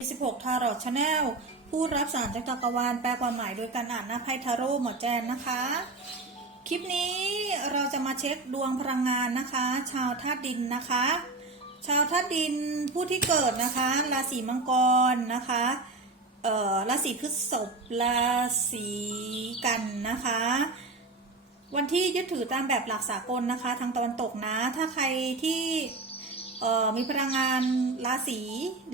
16ทารอชาแนลผู้รับสารจากจักรวาลแปลความหมายโดยการอ่านหน้าไพ่ทาโร่หมอแจนนะคะ คลิปนี้เราจะมาเช็คดวงพลังงานนะคะ ชาวธาตุดินนะคะ ชาวธาตุดินผู้ที่เกิดนะคะราศีมังกรนะคะเอ่อราศีพฤษภราศีกันนะคะ วันที่ยึดถือตามแบบหลักสากลนะคะ ทางตะวันตกนะ ถ้าใครที่ มีพลังงานราศี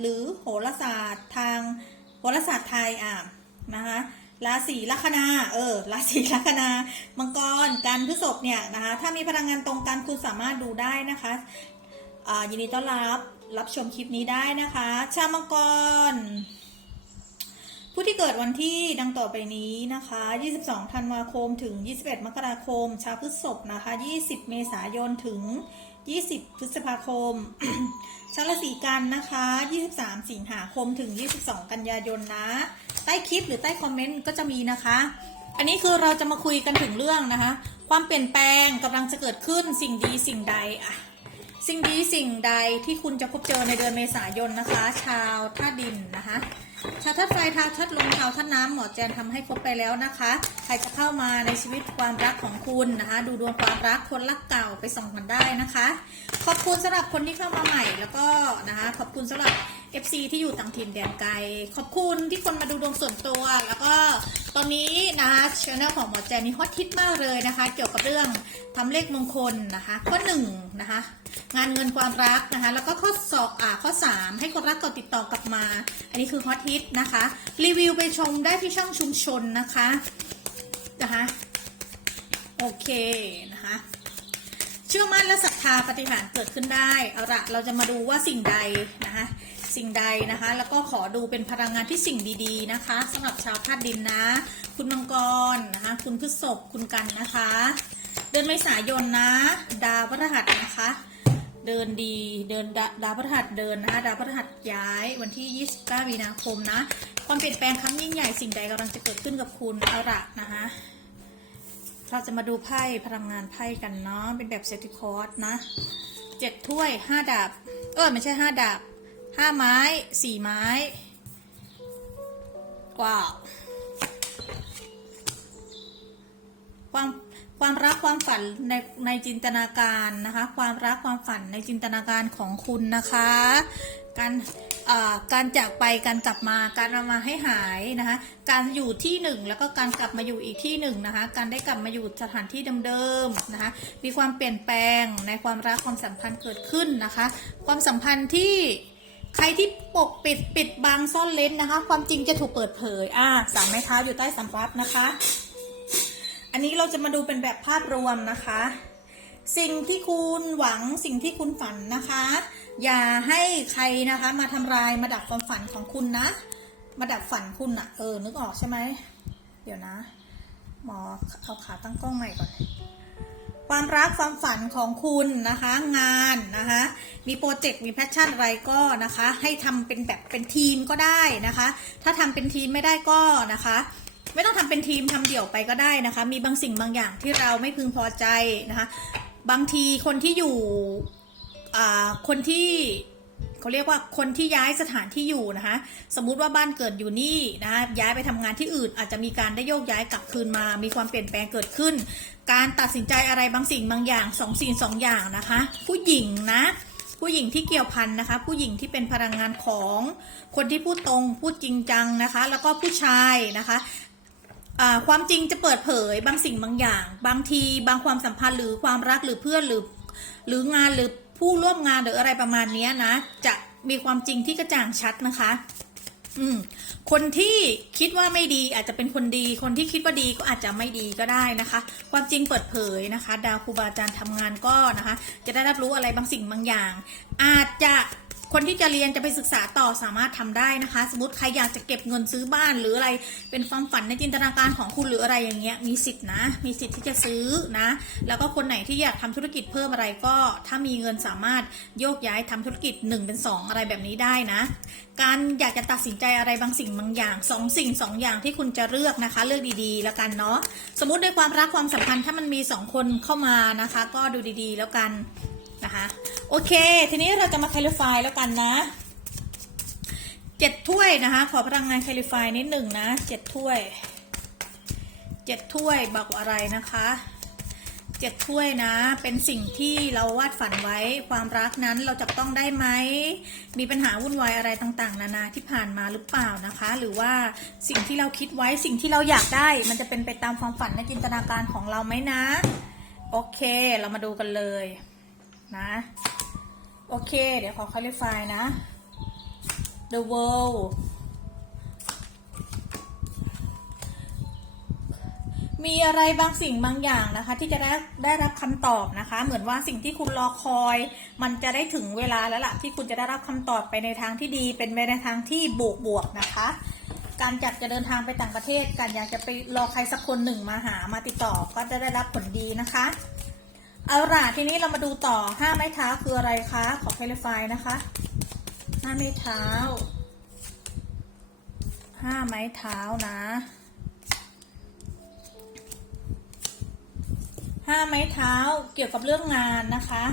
หรือโหราศาสตร์ทางโหราศาสตร์ไทยอะนะคะราศีลัคนาเออราศีลัคนามังกรกันพฤษภเนี่ยนะคะถ้ามีพลังงานตรงกันคุณสามารถดูได้นะคะยินดีต้อนรับรับชมคลิปนี้ได้นะคะ ชาวมังกร ผู้ที่เกิดวันที่ดังต่อไปนี้นะคะ 22 ธันวาคมถึง 21 มกราคม ชาวพฤษภนะคะ 20 เมษายนถึง 20 พฤษภาคม ชาวราศีกันนะคะ 23 สิงหาคมถึง 22 กันยายนนะ ใต้คลิปหรือใต้คอมเมนต์ก็จะมีนะคะ อันนี้คือเราจะมาคุยกันถึงเรื่องนะคะ ความเปลี่ยนแปลงกำลังจะเกิดขึ้นสิ่งดีสิ่งใดอะ สิ่งดีสิ่งใดที่คุณจะพบเจอในเดือนเมษายนนะคะ ชาวท่าดินนะคะ ชาวธาไฟชาวธาลมชาวท่าน้ำหมอแจนทำให้ครบไปแล้วนะคะ ใครจะเข้ามาในชีวิตความรักของคุณนะคะ ดูดวงความรักคนรักเก่าไปส่องกันได้นะคะ ขอบคุณสำหรับคนที่เข้ามาใหม่แล้วก็นะคะ ขอบคุณสำหรับ FC ที่อยู่ต่างถิ่นแดนไกล ขอบคุณที่คนมาดูดวงส่วนตัว แล้วก็ตอนนี้นะคะช่องของหมอแจนนี่ฮอตฮิตมากเลยนะคะ เกี่ยวกับเรื่องทำเลขมงคลนะคะข้อหนึ่งนะคะงานเงินความรักนะคะ แล้วก็ข้อสอบอ่าข้อ 3 ให้คนรักก่าติดต่อกลับมา อันนี้คือฮอตฮิตนะคะ รีวิวไปชมได้ที่ช่องชุมชนนะคะนะคะโอเคนะคะเชื่อมั่นและศรัทธาปฏิหารเกิดขึ้นได้ เอาละเราจะมาดูว่าสิ่งใดนะคะ สิ่งใดนะคะ แล้วก็ขอดูเป็นพลังงานที่สิ่งดีๆนะคะสำหรับชาวธาตุดินนะ คุณมังกรนะคะ คุณพฤษภคุณกันนะคะ เดือนเมษายนนะ ดาวพฤหัสนะคะ เดินดีเดินดาดาวพฤหัสเดินนะคะดาวพฤหัสย้ายวันที่ 29 มีนาคมนะ ความเปลี่ยนแปลงครั้งยิ่งใหญ่สิ่งใดกำลังจะเกิดขึ้นกับคุณเอาละนะคะเราจะมาดูไพ่พลังงานไพ่กันเนาะเป็นแบบเซติคอร์สนะเจ็ดถ้วยห้าดาบ เออไม่ใช่ห้าดาบ ห้าไม้สี่ไม้ว้าวความความรักความฝันในในจินตนาการนะคะ ความรักความฝันในจินตนาการของคุณนะคะ การการจากไปการกลับมาการมาให้หายนะคะ การอยู่ที่หนึ่งแล้วก็การกลับมาอยู่อีกที่หนึ่งนะคะ การได้กลับมาอยู่สถานที่เดิมๆนะคะ มีความเปลี่ยนแปลงในความรักความสัมพันธ์เกิดขึ้นนะคะ ความสัมพันธ์ที่ ใครที่ปกปิดปิดบังซ่อนเล้นนะคะ ความจริงจะถูกเปิดเผย อ่าสามไม้เท้าอยู่ใต้สัมรับนะคะ อันนี้เราจะมาดูเป็นแบบภาพรวมนะคะ สิ่งที่คุณหวังสิ่งที่คุณฝันนะคะ อย่าให้ใครนะคะมาทำลายมาดับความฝันของคุณนะ มาดับฝันคุณอะเออนึกออกใช่ไหมเดี๋ยวนะ หมอเอาขาตั้งกล้องใหม่ก่อน ความรักความฝันของคุณนะคะ งานนะคะ มีโปรเจกต์มีแพชชั่นอะไรก็นะคะ ให้ทำเป็นแบบเป็นทีมก็ได้นะคะ ถ้าทำเป็นทีมไม่ได้ก็นะคะ ไม่ต้องทำเป็นทีมทำเดี่ยวไปก็ได้นะคะ มีบางสิ่งบางอย่างที่เราไม่พึงพอใจนะคะ บางทีคนที่อยู่อ่าคนที่ เขาเรียกว่าคนที่ย้ายสถานที่อยู่นะคะสมมุติว่าบ้านเกิดอยู่นี่นะคะย้ายไปทำงานที่อื่น อาจจะมีการได้โยกย้ายกลับคืนมา มีความเปลี่ยนแปลงเกิดขึ้น การตัดสินใจอะไรบางสิ่งบางอย่างสองสิ่งสองอย่างนะคะ ผู้หญิงนะผู้หญิงที่เกี่ยวพันนะคะ ผู้หญิงที่เป็นพลังงานของคนที่พูดตรงพูดจริงจังนะคะ แล้วก็ผู้ชายนะคะความจริงจะเปิดเผยบางสิ่งบางอย่าง บางทีบางความสัมพันธ์หรือความรักหรือเพื่อนหรือหรืองานหรือ ผู้ร่วมงานหรืออะไรประมาณนี้นะ จะมีความจริงที่กระจ่างชัดนะคะ อืม คนที่คิดว่าไม่ดีอาจจะเป็นคนดี คนที่คิดว่าดีก็อาจจะไม่ดีก็ได้นะคะ ความจริงเปิดเผยนะคะ ดาวครูบาอาจารย์ทำงานก็นะคะ จะได้รับรู้อะไรบางสิ่งบางอย่าง อาจจะ คนที่จะเรียนจะไปศึกษาต่อสามารถทำได้นะคะ สมมติใครอยากจะเก็บเงินซื้อบ้านหรืออะไรเป็นความฝันในจินตนาการของคุณหรืออะไรอย่างเงี้ยมีสิทธินะ มีสิทธิ์ที่จะซื้อนะ แล้วก็คนไหนที่อยากทำธุรกิจเพิ่มอะไรก็ถ้ามีเงินสามารถโยกย้ายทำธุรกิจ 1 เป็น 2 อะไรแบบนี้ได้นะ การอยากจะตัดสินใจอะไรบางสิ่งบางอย่างสองสิ่งสองอย่างที่คุณจะเลือกนะคะ เลือกดีๆ แล้วกันเนาะสมมติในความรักความสัมพันธ์ถ้ามันมีสองคนเข้ามานะคะ ก็ดูดีๆ แล้วกัน นะคะ โอเค ทีนี้เราจะมาคลิฟายแล้วกันนะจ็ดถ้วยนะคะ ขอพลังงานแคลิฟายนิดหนึ่งนะเจ็ดถ้วยเจ็ดถ้วยบอกอะไรนะคะเจ็ดถ้วยนะ เป็นสิ่งที่เราวาดฝันไว้ ความรักนั้นเราจะต้องได้ไหม มีปัญหาวุ่นวายอะไรต่างๆ นานาที่ผ่านมาหรือเปล่านะคะ หรือว่าสิ่งที่เราคิดไว้สิ่งที่เราอยากได้ มันจะเป็นไปตามความฝันในจินตนาการของเราไหมนะ โอเค เรามาดูกันเลย นะ โอเค เดี๋ยวขอ clarify นะ the world มีอะไรบางสิ่งบางอย่างนะคะ ที่จะได้ได้รับคำตอบนะคะ เหมือนว่าสิ่งที่คุณรอคอย มันจะได้ถึงเวลาแล้วล่ะที่คุณจะได้รับคำตอบไปในทางที่ดี เป็นไปในทางที่บวกบวกๆนะคะ การจัดจะเดินทางไปต่างประเทศ การอยากจะไปรอใครสักคนหนึ่งมาหามาติดต่อก็จะได้รับผลดีนะคะ เอาล่ะทีนี้เรามาดูต่อห้าไม้เท้าคืออะไรคะขอ clarify นะคะห้าไม้เท้าห้าไม้เท้านะห้าไม้เท้าเกี่ยวกับเรื่องงานนะคะ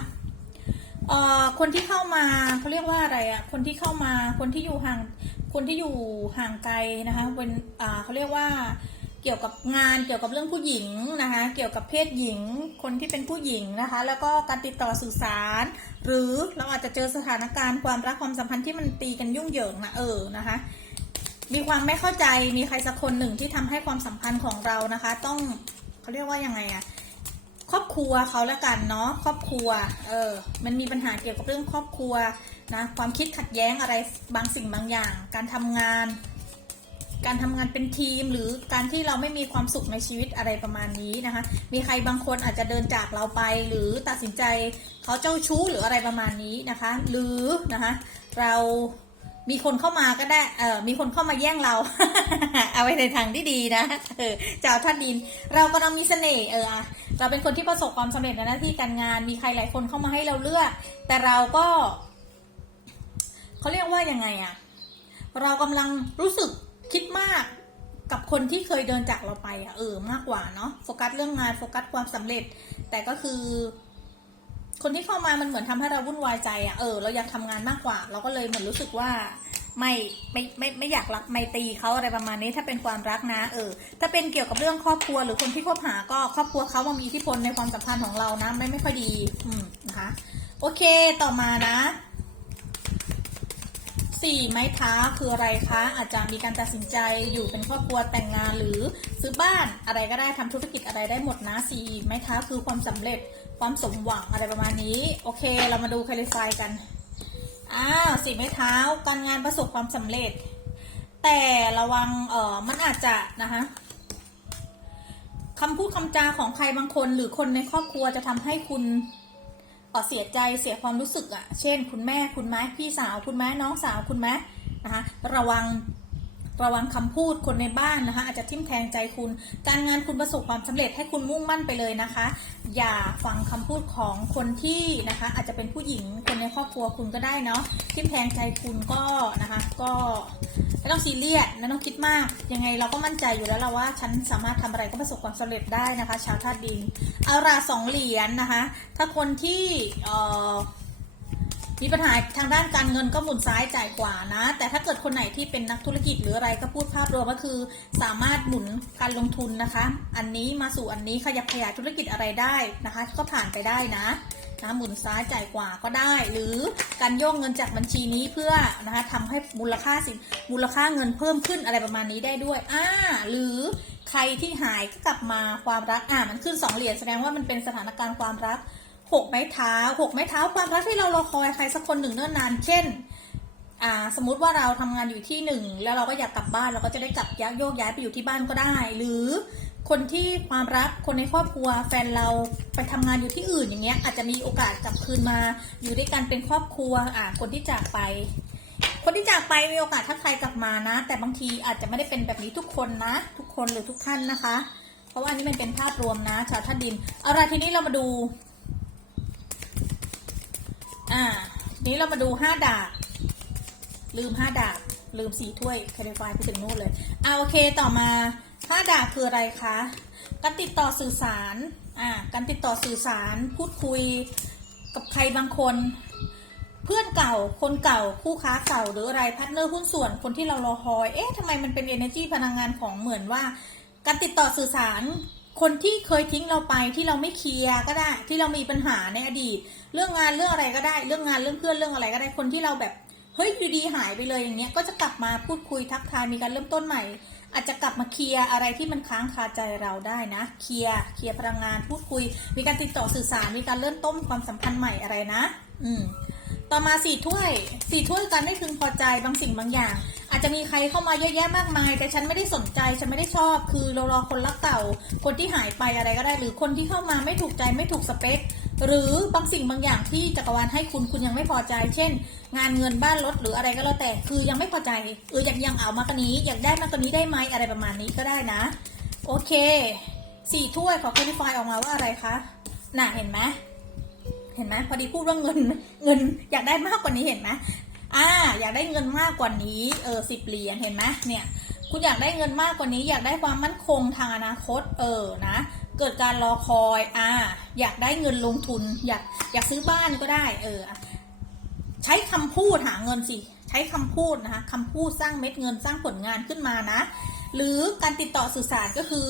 เอ่อคนที่เข้ามาเขาเรียกว่าอะไรอะคนที่เข้ามาคนที่อยู่ห่างคนที่อยู่ห่างไกลนะคะเป็นอ่าเขาเรียกว่า เกี่ยวกับงานเกี่ยวกับเรื่องผู้หญิงนะคะ เกี่ยวกับเพศหญิง คนที่เป็นผู้หญิงนะคะ แล้วก็การติดต่อสื่อสาร หรือเราอาจจะเจอสถานการณ์ความรักความสัมพันธ์ที่มันตีกันยุ่งเหยิงนะเออนะคะ มีความไม่เข้าใจมีใครสักคนหนึ่งที่ทำให้ความสัมพันธ์ของเรานะคะ ต้องเขาเรียกว่ายังไงอะครอบครัวเขาแล้วกันเนาะครอบครัวเออมันมีปัญหาเกี่ยวกับเรื่องครอบครัวนะความคิดขัดแย้งอะไรบางสิ่งบางอย่าง การทำงาน การทำงานเป็นทีม หรือการที่เราไม่มีความสุขในชีวิตอะไรประมาณนี้นะคะ มีใครบางคนอาจจะเดินจากเราไป หรือตัดสินใจเขาเจ้าชู้หรืออะไรประมาณนี้นะคะ หรือนะคะเรามีคนเข้ามาก็ได้ เออมีคนเข้ามาแย่งเรา เอาไว้ในทางที่ดีนะ เออจ้าท่านดิน เรากำลังมีเสน่ห์ เออ เราเป็นคนที่ประสบความสำเร็จในหน้าที่การงาน มีใครหลายคนเข้ามาให้เราเลือก แต่เราก็ เขาเรียกว่ายังไงอะเรากำลังรู้สึก คิดมากกับคนที่เคยเดินจากเราไปอะเออมากกว่าเนาะโฟกัสเรื่องงานโฟกัสความสำเร็จ แต่ก็คือ คนที่เข้ามามันเหมือนทำให้เราวุ่นวายใจอะเออเราอยากทำงานมากกว่า เราก็เลยเหมือนรู้สึกว่าไม่ไม่ไม่ไม่อยากรักไม่ตีเขาอะไรประมาณนี้ถ้าเป็นความรักนะ เออ ถ้าเป็นเกี่ยวกับเรื่องครอบครัวหรือคนที่คบหาก็ครอบครัวเขามามีอิทธิพลในความสัมพันธ์ของเรานะ ไม่ไม่ค่อยดี อืมนะคะ โอเคต่อมานะ สี่ไม้เท้าคืออะไรคะอาจจะมีการตัดสินใจอยู่เป็นครอบครัวแต่งงานหรือซื้อบ้านอะไรก็ได้ทำธุรกิจอะไรได้หมดนะสี่ไม้เท้าคือความสำเร็จความสมหวังอะไรประมาณนี้ โอเค เรามาดูคาลิฟายกันอ้าวสี่ไม้เท้าการงานประสบความสำเร็จ แต่ระวังเออมันอาจจะนะคะคำพูดคำจาของใครบางคนหรือคนในครอบครัวจะทำให้คุณ เสียใจเสียความรู้สึกอะ่ะ เช่น คุณแม่คุณแม่พี่สาวคุณแม่น้องสาวคุณแม่นะคะ ระวัง ระวังคำพูดคนในบ้านนะคะ อาจจะทิ่มแทงใจคุณ การงานคุณประสบความสำเร็จให้คุณมุ่งมั่นไปเลยนะคะ อย่าฟังคำพูดของคนที่นะคะ อาจจะเป็นผู้หญิงคนในครอบครัวคุณก็ได้เนาะทิ่มแทงใจคุณก็นะคะ ก็ไม่ต้องซีเรียสไม่ต้องคิดมาก ยังไงเราก็มั่นใจอยู่แล้วเราว่า ฉันสามารถทำอะไรก็ประสบความสำเร็จได้นะคะ ชาวธาตุดินเอาราสองเหรียญนะคะ ถ้าคนที่เอ่อ มีปัญหาทางด้านการเงินก็หมุนซ้ายจ่ายขวานะ แต่ถ้าเกิดคนไหนที่เป็นนักธุรกิจหรืออะไรก็พูดภาพรวมก็คือ สามารถหมุนการลงทุนนะคะ อันนี้มาสู่อันนี้ขยับขยายธุรกิจอะไรได้นะคะ ก็ผ่านไปได้นะนะหมุนซ้ายจ่ายขวาก็ได้ หรือการโยกเงินจากบัญชีนี้เพื่อนะคะทำให้มูลค่าสินมูลค่าเงินเพิ่มขึ้นอะไรประมาณนี้ได้ด้วยอ่าหรือใครที่หายก็กลับมาความรักอ่ามันขึ้นสองเหรียญแสดงว่ามันเป็นสถานการณ์ความรัก หกไม้เท้าหกไม้เท้าความรักที่เรารอคอยใครสักคนหนึ่งเนิ่นนาน เช่นอ่าสมมติว่าเราทำงานอยู่ที่หนึ่งแล้วเราก็อยากกลับบ้านเราก็จะได้กลับย้ายโยกย้ายไปอยู่ที่บ้านก็ได้ หรือคนที่ความรักคนในครอบครัวแฟนเราไปทำงานอยู่ที่อื่นอย่างเงี้ยอาจจะมีโอกาสกลับคืนมาอยู่ด้วยกันเป็นครอบครัวอ่าคนที่จากไป คนที่จากไปมีโอกาสถ้าใครกลับมานะ แต่บางทีอาจจะไม่ได้เป็นแบบนี้ทุกคนนะ ทุกคนหรือทุกท่านนะคะ เพราะว่าอันนี้มันเป็นภาพรวมนะ ชาวท่านดินเอาละทีนี้เรามาดู อ่า นี้เรามาดูห้าดาบ ลืมห้าดาบ ลืมสี่ถ้วยคาลิฟายไปถึงนู่นเลยเอาโอเคต่อมาห้าดาบคืออะไรคะ การติดต่อสื่อสาร อ่า การติดต่อสื่อสาร พูดคุยกับใครบางคน เพื่อนเก่า คนเก่า คู่ค้าเก่า หรืออะไรพาร์ทเนอร์หุ้นส่วน คนที่เรารอคอย เอ๊ะทำไมมันเป็น energy พลังงานของเหมือนว่า การติดต่อสื่อสาร คนที่เคยทิ้งเราไปที่เราไม่เคลียร์ก็ได้ ที่เรามีปัญหาในอดีต เรื่องงานเรื่องอะไรก็ได้ เรื่องงานเรื่องเพื่อนเรื่องอะไรก็ได้คนที่เราแบบเฮ้ยอยู่ดีๆหายไปเลยอย่างเงี้ยก็จะกลับมาพูดคุยทักทายมีการเริ่มต้นใหม่ อาจจะกลับมาเคลียร์อะไรที่มันค้างคาใจเราได้นะเคลียร์เคลียร์พลังงานพูดคุย มีการติดต่อสื่อสารมีการเริ่มต้นความสัมพันธ์ใหม่อะไรนะ อืม ต่อมาสี่ถ้วยสี่ถ้วยการได้พึงพอใจบางสิ่งบางอย่าง อาจจะมีใครเข้ามาเยอะแยะมากมาย แต่ฉันไม่ได้สนใจฉันไม่ได้ชอบ คือเรารอคนรักเก่า คนที่หายไปอะไรก็ได้ หรือคนที่เข้ามาไม่ถูกใจไม่ถูกสเปค หรือบางสิ่งบางอย่างที่จักรวาลให้คุณคุณยังไม่พอใจ เช่น งานเงินบ้านรถหรืออะไรก็แล้วแต่คือยังไม่พอใจเอออยากยังเอามากกว่านี้ อยากได้มากกว่านี้ได้ไหมอะไรประมาณนี้ก็ได้นะ โอเคสี่ถ้วยขอคุริฟายออกมาว่าอะไรคะน่ะเห็นไหม เห็นไหมพอดีพูดว่าเงินเงินอยากได้มากกว่านี้เห็นไหมอ่า อยากได้เงินมากกว่านี้เออสิบเหรียญเห็นไหมเนี่ยคุณอยากได้เงินมากกว่านี้ อยากได้ความมั่นคงทางอนาคตเออนะ เกิดการรอคอยอ่าอยากได้เงินลงทุน อยากอยากซื้อบ้านก็ได้เออใช้คำพูดหาเงินสิ ใช้คำพูดนะคะคำพูดสร้างเม็ดเงินสร้างผลงานขึ้นมานะ หรือการติดต่อสื่อสารก็คือ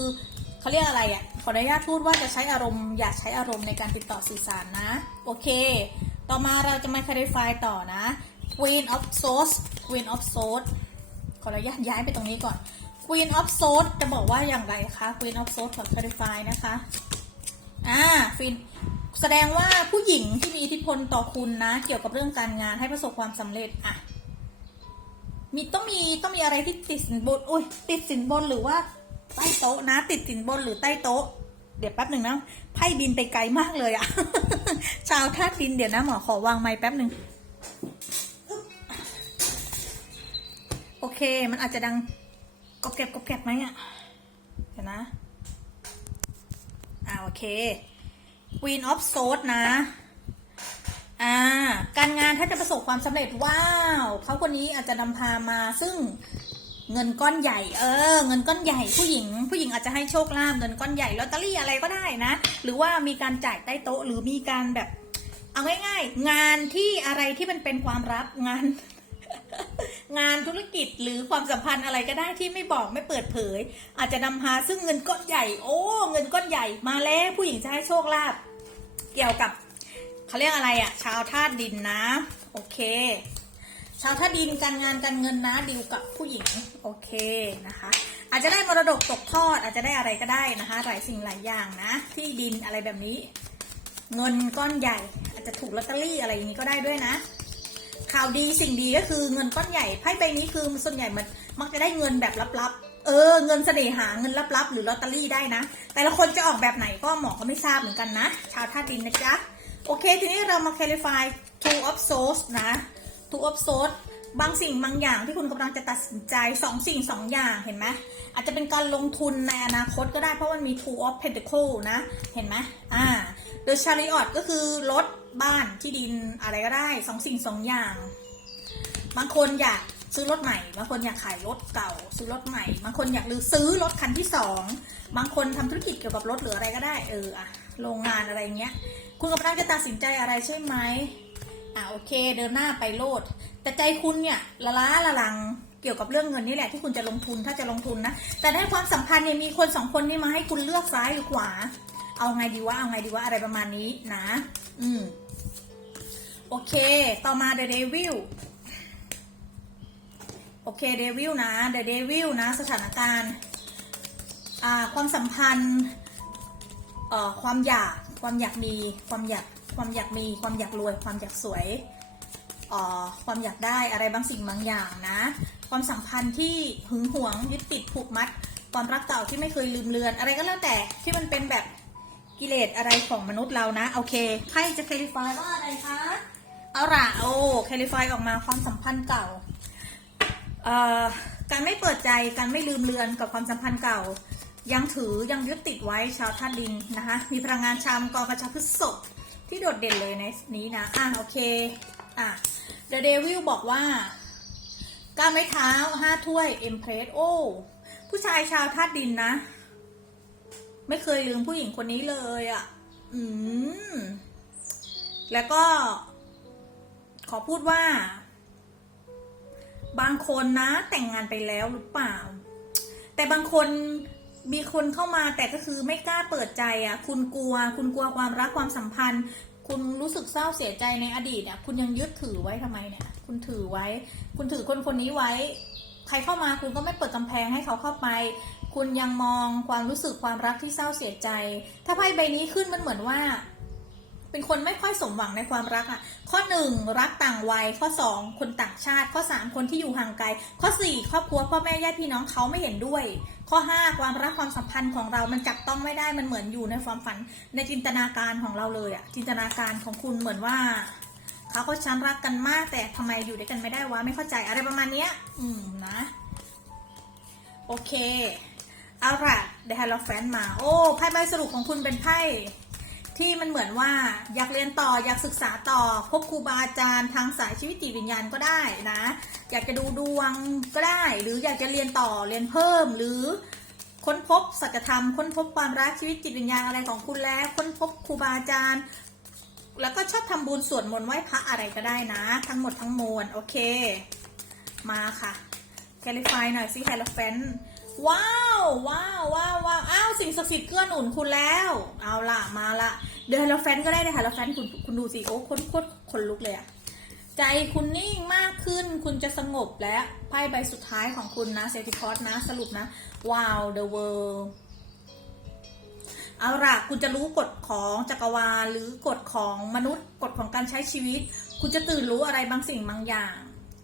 เขาเรียกอะไรอะ่ะขออนุญาตพูดว่าจะใช้อารมณ์ อย่าใช้อารมณ์ในการติดต่อสื่อสารนะ โอเค ต่อมาเราจะมา clarify ต่อนะ Queen of Swords Queen of Swords ขออนุญาตย้ายไปตรงนี้ก่อน Queen of Swords จะบอกว่าอย่างไรคะ Queen of Swords ขอ clarify นะคะ อ่าฟินแสดงว่าผู้หญิงที่มีอิทธิพลต่อคุณนะ เกี่ยวกับเรื่องการงานให้ประสบความสำเร็จอะมีต้องมีต้องมีอะไรที่ติดสินบนโอ้ยติดสินบนหรือว่าใต้โต๊ะนะ ติดสินบนหรือใต้โต๊ะ เดี๋ยวแป๊บหนึ่งนะไพ่บินไปไกลมากเลยอะชาวธาตุดินเดี๋ยวนะหมอขอวางไม้แป๊บหนึ่งโอเค มันอาจจะดังกบแกรบกบแกรบไหมอะเดี๋ยวนะอ่าโอเค Queen of Swords นะอ่าการงานถ้าจะประสบความสำเร็จว้าวเขาคนนี้อาจจะนำพามาซึ่ง เงินก้อนใหญ่ เออ เงินก้อนใหญ่ผู้หญิง ผู้หญิงอาจจะให้โชคลาภเงินก้อนใหญ่ลอตเตอรี่อะไรก็ได้นะ หรือว่ามีการจ่ายใต้โต๊ะหรือมีการแบบ เอาง่ายๆ งานที่อะไรที่มันเป็นความลับงาน งานธุรกิจหรือความสัมพันธ์อะไรก็ได้ที่ไม่บอกไม่เปิดเผย อาจจะนำพาซึ่งเงินก้อนใหญ่ โอ้เงินก้อนใหญ่มาแล้วผู้หญิงจะให้โชคลาภเกี่ยวกับเขาเรียกอะไรอะ่ะชาวธาตุดินนะ โอเค ชาวธาดินการงานการเงินนะดีลกับผู้หญิงโอเคนะคะ อาจจะได้มรดกตกทอดอาจจะได้อะไรก็ได้นะคะ หลายสิ่งหลายอย่างนะ ที่ดินอะไรแบบนี้ เงินก้อนใหญ่ อาจจะถูกลอตเตอรี่อะไรอย่างนี้ก็ได้ด้วยนะ ข่าวดีสิ่งดีก็คือเงินก้อนใหญ่ไพ่ใบนี้คือส่วนใหญ่มันมักจะได้เงินแบบลับๆเออเงินเสน่หาเงินลับๆหรือลอตเตอรี่ได้นะ แต่ละคนจะออกแบบไหนก็หมอก็ไม่ทราบเหมือนกันนะ ชาวธาดินนะจ๊ะโอเค ทีนี้เรามา clarify two of swords นะ two of swords บางสิ่งบางอย่างที่คุณกำลังจะตัดสินใจสองสิ่งสองอย่างเห็นไหมอาจจะเป็นการลงทุนในอนาคตก็ได้เพราะมันมี two of pentacle นะ เห็นไหมอ่า the chariot ก็คือรถบ้านที่ดินอะไรก็ได้สองสิ่งสองอย่าง บางคนอยากซื้อรถใหม่ บางคนอยากขายรถเก่า ซื้อรถใหม่ บางคนอยากหรือซื้อรถคันที่สองบางคนทำธุรกิจเกี่ยวกับรถหรืออะไรก็ได้เอออะโรงงานอะไรเงี้ย คุณกำลังจะตัดสินใจอะไรใช่ไหม อ่าโอเคเดินหน้าไปโลด แต่ใจคุณเนี่ยละล้าละลังเกี่ยวกับเรื่องเงินนี่แหละที่คุณจะลงทุนถ้าจะลงทุนนะ แต่ในความสัมพันธ์เนี่ยมีคนสองคนนี่มาให้คุณเลือกซ้ายหรือขวา เอาไงดีวะเอาไงดีวะอะไรประมาณนี้นะ อืม โอเค ต่อมา The Devil โอเคเดวิลนะ The Devil นะ สถานการณ์ อ่า ความสัมพันธ์ เอ่อ ความอยาก ความอยากมี ความอยาก ความอยากมี ความอยากรวย ความอยากสวยออความอยากได้อะไรบางสิ่งบางอย่างนะ ความสัมพันธ์ที่หึงหวงยึดติดผูกมัด ความรักเก่าที่ไม่เคยลืมเลือน อะไรก็แล้วแต่ที่มันเป็นแบบกิเลสอะไรของมนุษย์เรานะ โอเคไพ่จะ clarify ว่าอะไรคะ เอาล่ะโอ้ clarify ออกมาความสัมพันธ์เก่าเอ่อการไม่เปิดใจ การไม่ลืมเลือนกับความสัมพันธ์เก่า ยังถือยังยึดติดไว้ชาวธาตุดินนะคะ มีพลังงานชามกองกระชับพฤษภที่โดดเด่นเลยในนี้นะ อะโอเค อะ The Devil บอกว่าก้าวไม้เท้าห้าถ้วย Empress โอ้ผู้ชายชาวธาตุดินนะ ไม่เคยลืมผู้หญิงคนนี้เลยอะ่ะ อืม แล้วก็ ขอพูดว่า บางคนนะแต่งงานไปแล้วหรือเปล่า แต่บางคน มีคนเข้ามาแต่ก็คือไม่กล้าเปิดใจอะ คุณกลัว คุณกลัวความรักความสัมพันธ์ คุณรู้สึกเศร้าเสียใจในอดีตอะคุณยังยึดถือไว้ทำไมเนี่ย คุณถือไว้ คุณถือคนคนนี้ไว้ ใครเข้ามาคุณก็ไม่เปิดกำแพงให้เขาเข้าไป คุณยังมองความรู้สึกความรักที่เศร้าเสียใจ ถ้าไพ่ใบนี้ขึ้นมันเหมือนว่า เป็นคนไม่ค่อยสมหวังในความรักอะ ข้อหนึ่งรักต่างวัย ข้อสองคนต่างชาติ ข้อสามคนที่อยู่ห่างไกล ข้อสี่ครอบครัวพ่อแม่ญาติพี่น้องเขาไม่เห็นด้วย ข้อห้าความรักความสัมพันธ์ของเรา มันจับต้องไม่ได้ มันเหมือนอยู่ในความฝัน ในจินตนาการของเราเลยอะ จินตนาการของคุณเหมือนว่าเขาก็ฉันรักกันมาก แต่ทำไมอยู่ด้วยกันไม่ได้วะ ไม่เข้าใจอะไรประมาณเนี้ย อืมนะ โอเคเอาละเดฮาร์แฟนมา โอ้ ไพ่ใบสรุปของคุณเป็นไพ่ ที่มันเหมือนว่าอยากเรียนต่ออยากศึกษาต่อพบครูบาอาจารย์ทางสายชีวิตจิตวิญญาณก็ได้นะ อยากจะดูดวงก็ได้ หรืออยากจะเรียนต่อเรียนเพิ่ม หรือค้นพบสัจธรรมค้นพบความรักชีวิตจิตวิญญาณอะไรของคุณแล้วค้นพบครูบาอาจารย์ แล้วก็ชอบทำบุญสวดมนต์ไหว้พระอะไรก็ได้นะ ทั้งหมดทั้งมวลโอเค มาค่ะแคลิฟายหน่อยสิไฮโลแฟนว้าว ว้าว ว้าว ว้าว อ้าว สิ่งศักดิ์สิทธิ์เกื้อหนุนคุณแล้ว เอาล่ะ มาละ เดยวไฮโลแฟนก็ได้เดยวไฮโลแฟนคุณคุณดูสิโอ้คนโคตรคนลุกเลยอะใจคุณนิ่งมากขึ้นคุณจะสงบและไพ่ใบสุดท้ายของคุณนะเซติคอสนะสรุปนะว้าว the world เอาล่ะคุณจะรู้กฎของจักรวาลหรือกฎของมนุษย์กฎของการใช้ชีวิต คุณจะตื่นรู้อะไรบางสิ่งบางอย่าง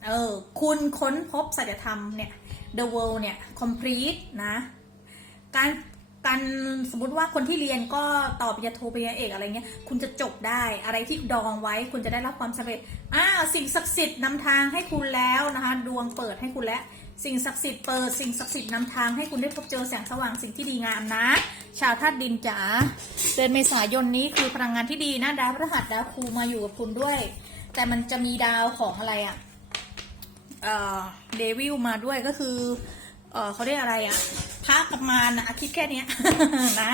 เออ คุณค้นพบสัจธรรมเนี่ย the world เนี่ย complete นะ การ การสมมติว่าคนที่เรียนก็ต่อปริญญาโทปริญญาเอกอะไรเงี้ยคุณจะจบได้อะไรที่ดองไว้ คุณจะได้รับความสำเร็จอ้าวสิ่งศักดิ์สิทธิ์นำทางให้คุณแล้วนะคะดวงเปิดให้คุณแล้วสิ่งศักดิ์สิทธิ์เปิดสิ่งศักดิ์สิทธิ์นำทางให้คุณได้พบเจอแสงสว่างสิ่งที่ดีงามนะ ชาวธาตุดินจ๋าเดือนเมษายนนี้คือพลังงานที่ดีนะดาวพฤหัสดาวครูมาอยู่กับคุณด้วย แต่มันจะมีดาวของอะไรอะเอ่อเดวิลมาด้วยก็คือ ออเขาเรียกอะไรอะพระกับมารนะคิดแค่เนี้ยนะ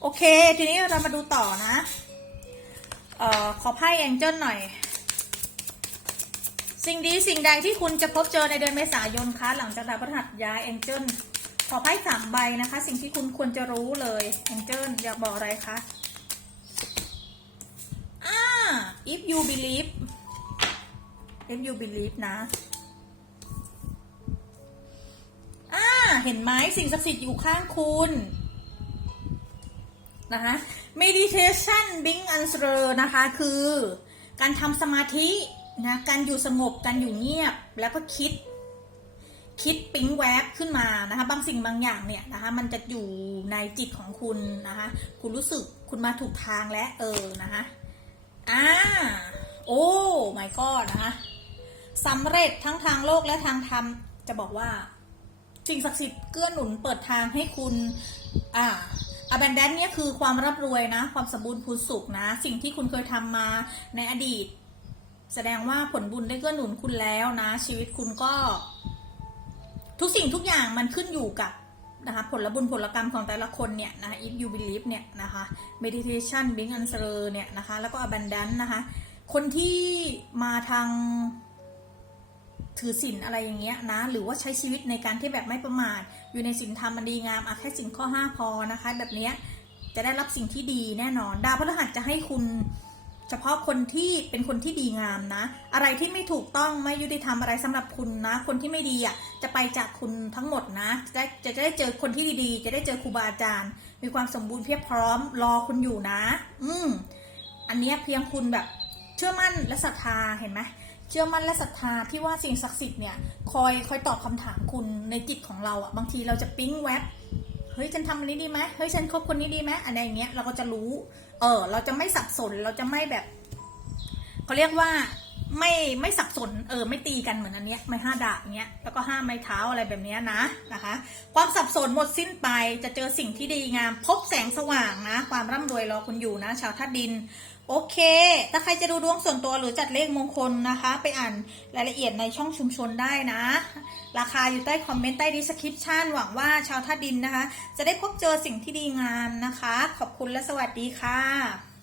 โอเค ทีนี้เรามาดูต่อนะเอ่อขอไพ่แองเจิลหน่อย สิ่งดีสิ่งใดที่คุณจะพบเจอในเดือนเมษายนคะหลังจากดาวพฤหัสย้ายแองเจิลขอไพ่สามใบนะคะ สิ่งที่คุณควรจะรู้เลยแองเจิลอยากบอกอะไรคะอ่า if you believe if you believe นะ เห็นไหมสิ่งศักดิ์สิทธิ์อยู่ข้างคุณนะคะ meditation being answer นะคะ คือการทำสมาธินะการอยู่สงบการอยู่เงียบแล้วก็คิด คิดปิ๊งแวบขึ้นมานะคะ บางสิ่งบางอย่างเนี่ยนะคะ มันจะอยู่ในจิตของคุณนะคะ คุณรู้สึกคุณมาถูกทางและเออนะคะอ่าโอ้ my god นะคะสำเร็จทั้งทางโลกและทางธรรมจะบอกว่า สิ่งศักดิ์สิทธิ์เกื้อหนุนเปิดทางให้คุณอ่าอ b บนแดนเนี่ยคือความร่ำรวยนะ ความสมบูรณ์พูนสุขนะ สิ่งที่คุณเคยทำมาในอดีต แสดงว่าผลบุญได้เกื้อหนุนคุณแล้วนะ ชีวิตคุณก็ ทุกสิ่งทุกอย่างมันขึ้นอยู่กับนะคะผลบุญผลกรรมของแต่ละคนเนี่ยนะคะ if you believe เนี่ยนะคะ meditation being answer เนี่ยนะคะ แล้วก็ abundance นะคะ คนที่มาทาง ถือศีลอะไรอย่างเงี้ยนะ หรือว่าใช้ชีวิตในการที่แบบไม่ประมาท อยู่ในศีลธรรมมันดีงามอะแค่สิ่งข้อ 5 พอนะคะ แบบเนี้ยจะได้รับสิ่งที่ดีแน่นอน ดาวพฤหัสจะให้คุณเฉพาะคนที่เป็นคนที่ดีงามนะ อะไรที่ไม่ถูกต้องไม่ยุติธรรมอะไรสำหรับคุณนะ คนที่ไม่ดีอะจะไปจากคุณทั้งหมดนะ จะได้จะได้เจอคนที่ดีๆ จะได้เจอครูบาอาจารย์ มีความสมบูรณ์เพียบพร้อมรอคุณอยู่นะ อืมอันเนี้ยเพียงคุณแบบเชื่อมั่นและศรัทธาเห็นไหม เชื่อมั่นและศรัทธาที่ว่าสิ่งศักดิ์สิทธิ์เนี่ยคอยคอยตอบคำถามคุณในจิตของเราอะ่ะบางทีเราจะปิ๊งแวบเฮ้ยฉันทำอันนี้ดีไหมเฮ้ยฉันคบคนนี้ดีไหมอะไรอย่างเงี้ยเราก็จะรู้ เออ เราจะไม่สับสนเราจะไม่แบบเขาเรียกว่าไม่ไม่สับสนเออไม่ตีกันเหมือนอันเนี้ยไม่ห้าดาบเนี้ยแล้วก็ห้าไม้เท้าอะไรแบบเนี้ยนะนะคะ ความสับสนหมดสิ้นไปจะเจอสิ่งที่ดีงาม พบแสงสว่างนะ ความร่ำรวยรอคุณอยู่นะ ชาวธาตุดิน โอเค ถ้าใครจะดูดวงส่วนตัวหรือจัดเลขมงคลนะคะ ไปอ่านรายละเอียดในช่องชุมชนได้นะ ราคาอยู่ใต้คอมเมนต์ใต้ดีสคริปชันหวังว่าชาวท่าดินนะคะ จะได้พบเจอสิ่งที่ดีงามนะคะ ขอบคุณและสวัสดีค่ะ